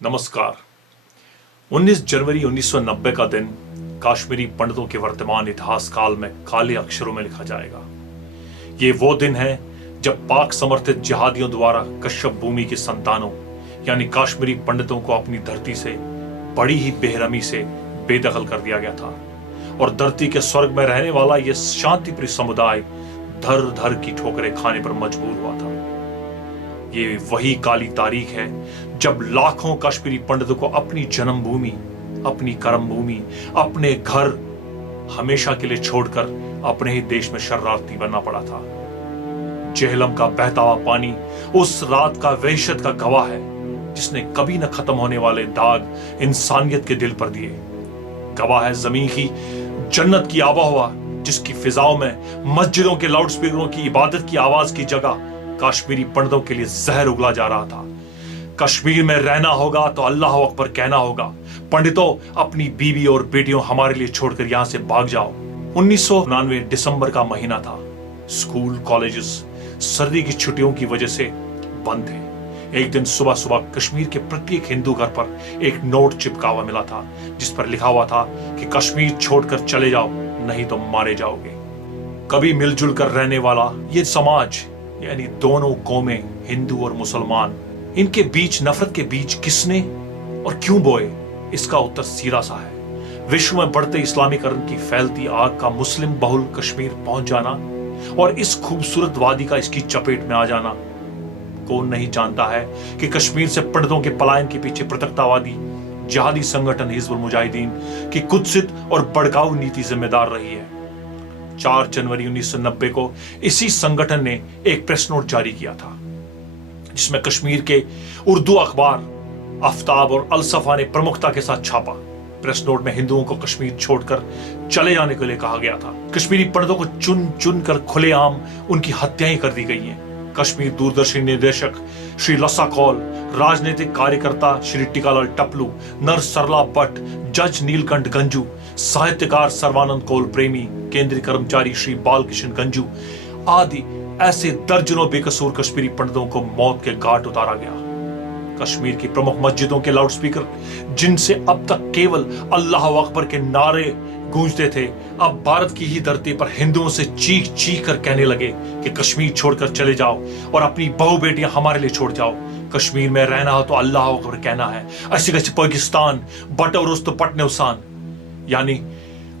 नमस्कार। 19 जनवरी 1990 का दिन कश्मीरी पंडितों के वर्तमान इतिहास काल में काले अक्षरों में लिखा जाएगा। ये वो दिन है जब पाक समर्थित जिहादियों द्वारा कश्यप भूमि के संतानों यानी कश्मीरी पंडितों को अपनी धरती से बड़ी ही बेरहमी से बेदखल कर दिया गया था और धरती के स्वर्ग में रहने वाला यह शांतिप्रिय समुदाय धर धर की ठोकरें खाने पर मजबूर हुआ था। ये वही काली तारीख है जब लाखों कश्मीरी पंडितों को अपनी जन्मभूमि, अपनी कर्मभूमि, अपने घर हमेशा के लिए छोड़कर अपने ही देश में शरणार्थी बनना पड़ा था। जेहलम का बहता हुआ पानी उस रात का वहशत का गवाह है जिसने कभी न खत्म होने वाले दाग इंसानियत के दिल पर दिए। गवाह है जमीन की जन्नत की आबोहवा जिसकी फिजाओं में मस्जिदों के लाउडस्पीकरों की इबादत की आवाज की जगह कश्मीरी पंडितों के लिए जहर उगला जा रहा था। कश्मीर में रहना होगा तो अल्लाह अकबर कहना होगा। पंडितों, अपनी बीवी और बेटियों हमारे लिए छोड़कर यहां से भाग जाओ। 1999 दिसंबर का महीना था। स्कूल कॉलेजेस सर्दी की छुट्टियों की वजह से बंद थे। एक दिन सुबह सुबह कश्मीर के प्रत्येक हिंदू घर पर एक नोट चिपका हुआ मिला था जिस पर लिखा हुआ था कि कश्मीर छोड़कर चले जाओ नहीं तो मारे जाओगे। कभी मिलजुल कर रहने वाला ये समाज यानी दोनों कौमें हिंदू और मुसलमान, इनके बीच नफरत के बीज किसने और क्यों बोए, इसका उत्तर सीधा सा है। विश्व में बढ़ते इस्लामीकरण की फैलती आग का मुस्लिम बहुल कश्मीर पहुंच जाना और इस खूबसूरत वादी का इसकी चपेट में आ जाना। कौन नहीं जानता है कि कश्मीर से पंडितों के पलायन के पीछे पृथकतावादी जिहादी संगठन हिजबुल मुजाहिदीन की कुत्सित और भड़काऊ नीति जिम्मेदार रही है। 4 जनवरी 1990 को इसी संगठन ने एक प्रेस नोट जारी किया था जिसमें कश्मीर के उर्दू अखबार आफ्ताब और अलसफा ने प्रमुखता के साथ छापा। प्रेस नोट में हिंदुओं को कश्मीर छोड़कर चले जाने के लिए कहा गया था। कश्मीरी पंडितों को चुन चुन कर खुलेआम उनकी हत्याएं कर दी गई हैं। कश्मीर दूरदर्शन निदेशक श्री लसा कौल, राजनीतिक कार्यकर्ता श्री टिकालाल टपलू, नर्स सरला भट्ट, जज नीलकंठ गंजू, साहित्यकार सर्वानंद कौल प्रेमी, केंद्रीय कर्मचारी श्री बालकृष्ण गंजू आदि ऐसे दर्जनों बेकसूर कश्मीरी पंडितों को मौत के घाट उतारा गया। कश्मीर की प्रमुख मस्जिदों के लाउडस्पीकर जिनसे अब तक केवल अल्लाह अकबर के नारे गूंजते थे, अब भारत की ही धरती पर हिंदुओं से चीख चीख कर कहने लगे कि कश्मीर छोड़कर चले जाओ और अपनी बहु बेटियां हमारे लिए छोड़ जाओ। कश्मीर में रहना हो तो अल्लाह अकबर कहना है। ऐसे कैसे पाकिस्तान बट और उस पटने उसान, यानी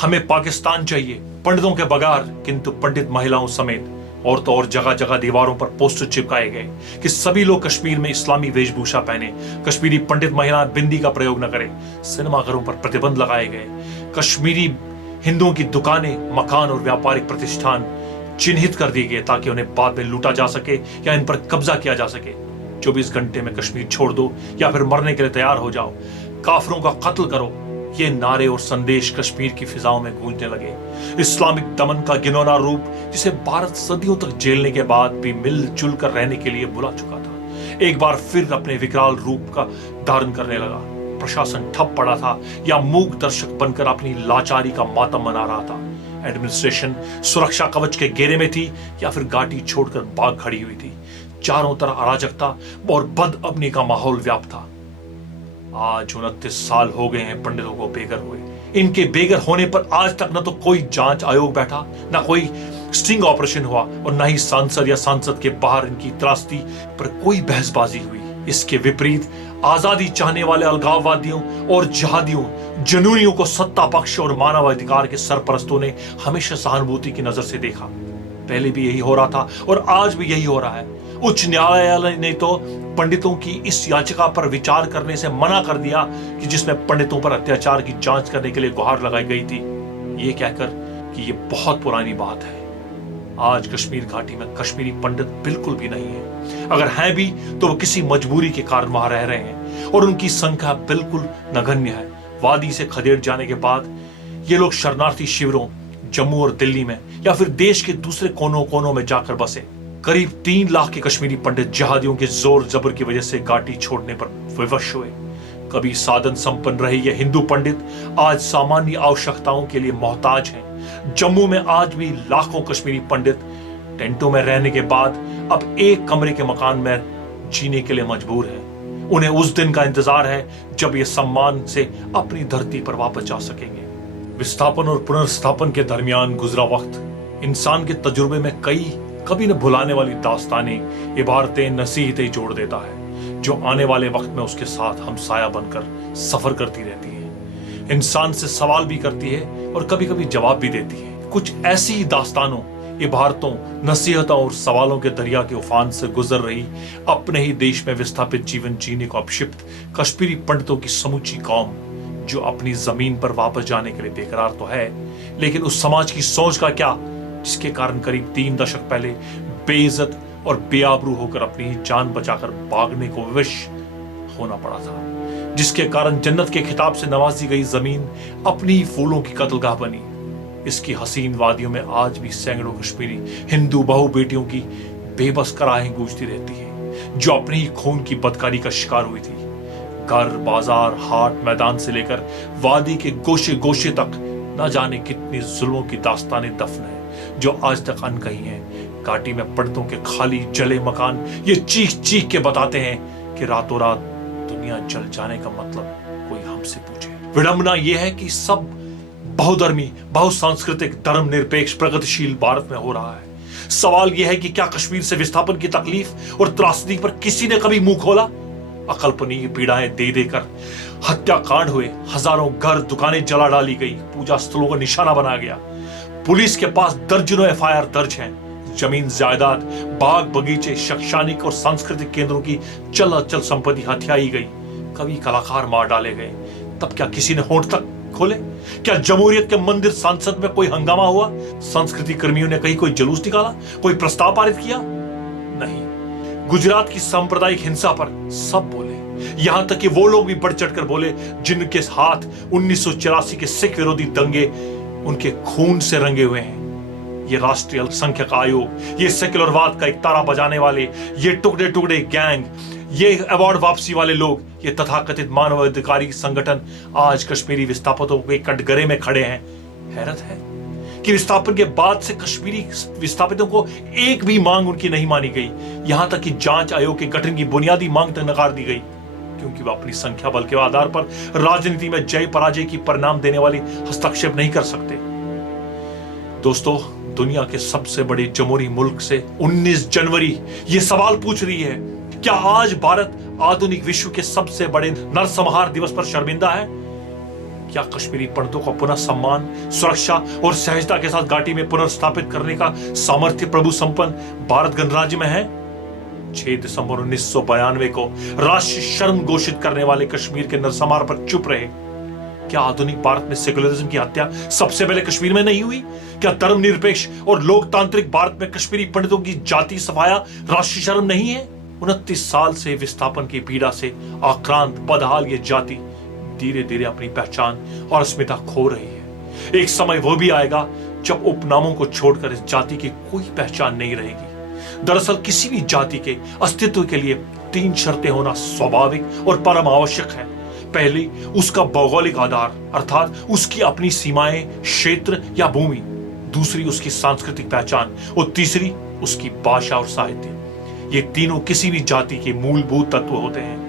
हमें पाकिस्तान चाहिए पंडितों के बगैर, किंतु पंडित महिलाओं समेत और तो और जगह जगह दीवारों पर पोस्टर चिपकाए गए कि सभी लोग कश्मीर में इस्लामी वेशभूषा पहने, कश्मीरी पंडित महिलाएं बिंदी का प्रयोग न करें। सिनेमाघरों पर प्रतिबंध लगाए गए। कश्मीरी हिंदुओं की दुकानें, मकान और व्यापारिक प्रतिष्ठान चिन्हित कर दिए गए ताकि उन्हें बाद में लूटा जा सके या इन पर कब्जा किया जा सके। 24 घंटे में कश्मीर छोड़ दो या फिर मरने के लिए तैयार हो जाओ, काफिरों का कत्ल करो, ये नारे और संदेश कश्मीर की फिजाओं में गूंजने लगे। इस्लामिक दमन का घिनौना रूप जिसे भारत सदियों तक झेलने के बाद भी मिलजुल कर रहने के लिए बुला चुका था, एक बार फिर अपने विकराल रूप का धारण करने लगा। प्रशासन ठप पड़ा था या मूक दर्शक बनकर अपनी लाचारी का मातम मना रहा था। एडमिनिस्ट्रेशन सुरक्षा कवच के घेरे में थी या फिर घाटी छोड़कर भाग खड़ी हुई थी। चारों तरफ अराजकता और बदअमनी का माहौल व्याप्त था। आज 29 साल हो गए हैं पंडितों को बेघर हुए। इनके बेघर होने पर आज तक न तो कोई जांच आयोग बैठा, न कोई स्टिंग ऑपरेशन हुआ और न ही सांसद या सांसद के बाहर इनकी त्रासदी पर कोई बहसबाजी हुई। इसके विपरीत आजादी चाहने वाले अलगाववादियों और जिहादियों, जनूनियों को सत्ता पक्ष और मानवाधिकार के सरपरस्तों ने हमेशा सहानुभूति की नजर से देखा। पहले भी यही हो रहा था और आज भी यही हो रहा है। उच्च न्यायालय ने तो पंडितों की इस याचिका पर विचार करने से मना कर दिया कि जिसमें पंडितों पर अत्याचार की जांच करने के लिए गुहार लगाई गई थी, ये कहकर कि ये बहुत पुरानी बात है। आज कश्मीर घाटी में कश्मीरी पंडित बिल्कुल भी नहीं है। अगर हैं भी तो वो किसी मजबूरी के कारण वहां रह रहे हैं और उनकी संख्या बिल्कुल नगण्य है। वादी से खदेड़ जाने के बाद ये लोग शरणार्थी शिविरों जम्मू और दिल्ली में या फिर देश के दूसरे कोनों कोनों में जाकर बसे। करीब 3 लाख के कश्मीरी पंडित जिहादियों के जोर जबर की वजह से घाटी छोड़ने पर विवश हुए। कभी साधन संपन्न रहे ये हिंदू पंडित आज सामान्य आवश्यकताओं के लिए मोहताज हैं। जम्मू में आज भी लाखों कश्मीरी पंडित टेंटों में रहने के बाद अब एक कमरे के मकान में जीने के लिए मजबूर हैं। उन्हें उस दिन का इंतजार है जब ये सम्मान से अपनी धरती पर वापस जा सकेंगे। विस्थापन और पुनर्स्थापन के दरमियान गुजरा वक्त इंसान के तजुर्बे में कई कभी न भुलाने वाली दास्तानें, इबारतें, नसीहतें जोड़ देता है जो आने वाले वक्त में उसके साथ हमसाया बनकर सफर करती रहती है, इंसान से सवाल भी करती है और कभी कभी जवाब भी देती है। कुछ ऐसी ही दास्तानों, इबारतों, नसीहतों और सवालों के दरिया के उफान से गुजर रही अपने ही देश में विस्थापित जीवन जीने को अपशिप्त कश्मीरी पंडितों की समूची कौम, जो अपनी जमीन पर वापस जाने के लिए बेकरार तो है, लेकिन उस समाज की सोच का क्या जिसके कारण करीब 3 दशक पहले बेइज्जत और बेआबरू होकर अपनी ही जान बचाकर भागने को विवश होना पड़ा था, जिसके कारण जन्नत के खिताब से नवाजी गई जमीन अपनी ही फूलों की कत्लगाह बनी। इसकी हसीन वादियों में आज भी सैकड़ों कश्मीरी हिंदू बहू बेटियों की बेबस कराहें गूंजती रहती हैं, जो अपने ही खून की बदकारी का शिकार हुई थी। घर, बाजार, हाट, मैदान से लेकर वादी के गोशे गोशे तक न जाने कितनी जुल्मों की दास्तानें दफन है जो आज तक अनकही हैं। घाटी में पंडितों के खाली जले मकान ये चीख चीख के बताते हैं कि रातों रात दुनिया जल जाने का मतलब कोई हमसे पूछे। विडंबना यह है कि सब बहुधर्मी, बहुसांस्कृतिक, धर्मनिरपेक्ष, प्रगतिशील भारत में हो रहा है। सवाल यह है कि क्या कश्मीर से विस्थापन की तकलीफ और त्रासदी पर किसी ने कभी मुंह खोला? अकल्पनीय पीड़ाएं दे देकर हत्याकांड हुए, हजारों घर, दुकानें जला डाली गई, पूजा स्थलों को निशाना बनाया गया। पुलिस के पास दर्जनों एफआईआर दर्ज हैं। जमीन, जायदाद, बाग बगीचे, शैक्षणिक और सांस्कृतिक केंद्रों की चल अचल संपत्ति हथियाई गई। कवि, कलाकार मार डाले गए। तब क्या किसी ने होंठ तक खोले? क्या जमहूरियत के मंदिर सांसद में कोई हंगामा हुआ? संस्कृति कर्मियों ने कहीं कोई जुलूस निकाला, कोई प्रस्ताव पारित किया? नहीं। गुजरात की सांप्रदायिक हिंसा पर सब बोले, यहां तक कि वो लोग भी बढ़ चढ़कर बोले जिनके हाथ 1984 के सिख विरोधी दंगे उनके खून से रंगे हुए हैं। ये राष्ट्रीय अल्पसंख्यक आयोग, ये सेक्युलरवाद का एक तारा बजाने वाले, ये टुकड़े टुकड़े गैंग, ये अवार्ड वापसी वाले लोग, ये तथाकथित मानवाधिकारी संगठन आज कश्मीरी विस्थापितों के कटघरे में खड़े हैं। हैरत है कि विस्थापन के बाद से कश्मीरी विस्थापितों को एक भी मांग उनकी नहीं मानी गई। यहां तक कि जांच आयोग के गठन की बुनियादी मांग तक नकार दी गई, क्योंकि वह अपनी संख्या बल के आधार पर राजनीति में जय पराजय की परिणाम देने वाली हस्तक्षेप नहीं कर सकते। दोस्तों, दुनिया के सबसे बड़े जमहूरी मुल्क से 19 जनवरी ये सवाल पूछ रही है, क्या आज भारत आधुनिक विश्व के सबसे बड़े नरसंहार दिवस पर शर्मिंदा है? क्या कश्मीरी पंडितों को पुनः सम्मान, सुरक्षा और सहजता के साथ घाटी में पुनर्स्थापित करने का सामर्थ्य प्रभु संपन्न भारत गणराज्य में है? 6 दिसंबर 1992 को राष्ट्रीय शर्म घोषित करने वाले कश्मीर के नरसंहार पर चुप रहे। क्या आधुनिक भारत में सेकुलरिज्म की हत्या सबसे पहले कश्मीर में नहीं हुई? क्या धर्मनिरपेक्ष और लोकतांत्रिक भारत में कश्मीरी पंडितों की जाति सफाया राष्ट्रीय शर्म नहीं है? 29 साल से विस्थापन की पीड़ा से आक्रांत बदहाल ये जाति धीरे धीरे अपनी पहचान और अस्मिता खो रही है। एक समय वो भी आएगा जब उपनामों को छोड़कर इस जाति की कोई पहचान नहीं रहेगी। दरअसल किसी भी जाति के अस्तित्व के लिए 3 शर्तें होना स्वाभाविक और परम आवश्यक है। पहली, उसका भौगोलिक आधार, अर्थात उसकी अपनी सीमाएं, क्षेत्र या भूमि। दूसरी, उसकी सांस्कृतिक पहचान, और तीसरी, उसकी भाषा और साहित्य। ये तीनों किसी भी जाति के मूलभूत तत्व होते हैं।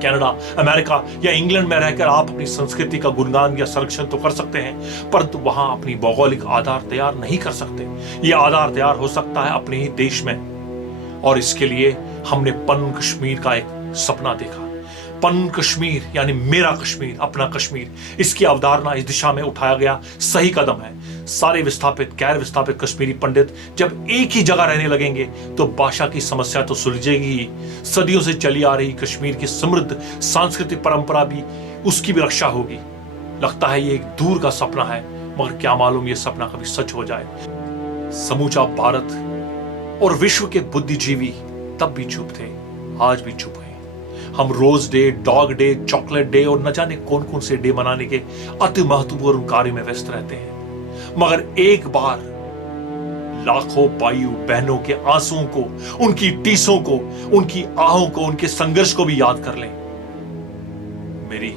कनाडा, अमेरिका या इंग्लैंड में रहकर आप अपनी संस्कृति का गुणगान या संरक्षण तो कर सकते हैं, परंतु वहां अपनी भौगोलिक आधार तैयार नहीं कर सकते। यह आधार तैयार हो सकता है अपने ही देश में, और इसके लिए हमने पन कश्मीर का एक सपना देखा। पन कश्मीर यानी मेरा कश्मीर, अपना कश्मीर, इसकी अवधारणा इस दिशा में उठाया गया सही कदम है। सारे विस्थापित, गैर विस्थापित कश्मीरी पंडित जब एक ही जगह रहने लगेंगे तो भाषा की समस्या तो सुलझेगी ही, सदियों से चली आ रही कश्मीर की समृद्ध सांस्कृतिक परंपरा भी, उसकी भी रक्षा होगी। लगता है ये एक दूर का सपना है, मगर क्या मालूम ये सपना कभी सच हो जाए। समूचा भारत और विश्व के बुद्धिजीवी तब भी चुप थे, आज भी चुप हैं। हम rose day, dog day, chocolate day और न जाने कौन कौन से डे मनाने के अति महत्वपूर्ण कार्य में व्यस्त रहते हैं, मगर एक बार लाखों भाइयों बहनों के आंसुओं को, उनकी टीसों को, उनकी आहों को, उनके संघर्ष को भी याद कर लें। मेरी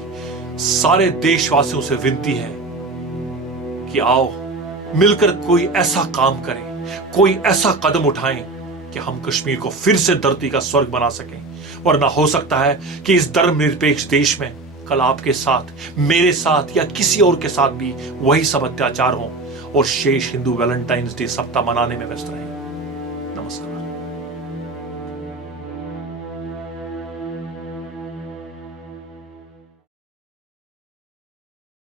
सारे देशवासियों से विनती है कि आओ मिलकर कोई ऐसा काम करें, कोई ऐसा कदम उठाएं कि हम कश्मीर को फिर से धरती का स्वर्ग बना सकें। वरना हो सकता है कि इस धर्मनिरपेक्ष देश में कल आपके साथ, मेरे साथ या किसी और के साथ भी वही सब अत्याचार हो और शेष हिंदू वैलेंटाइंस डे सप्ताह मनाने में व्यस्त रहें।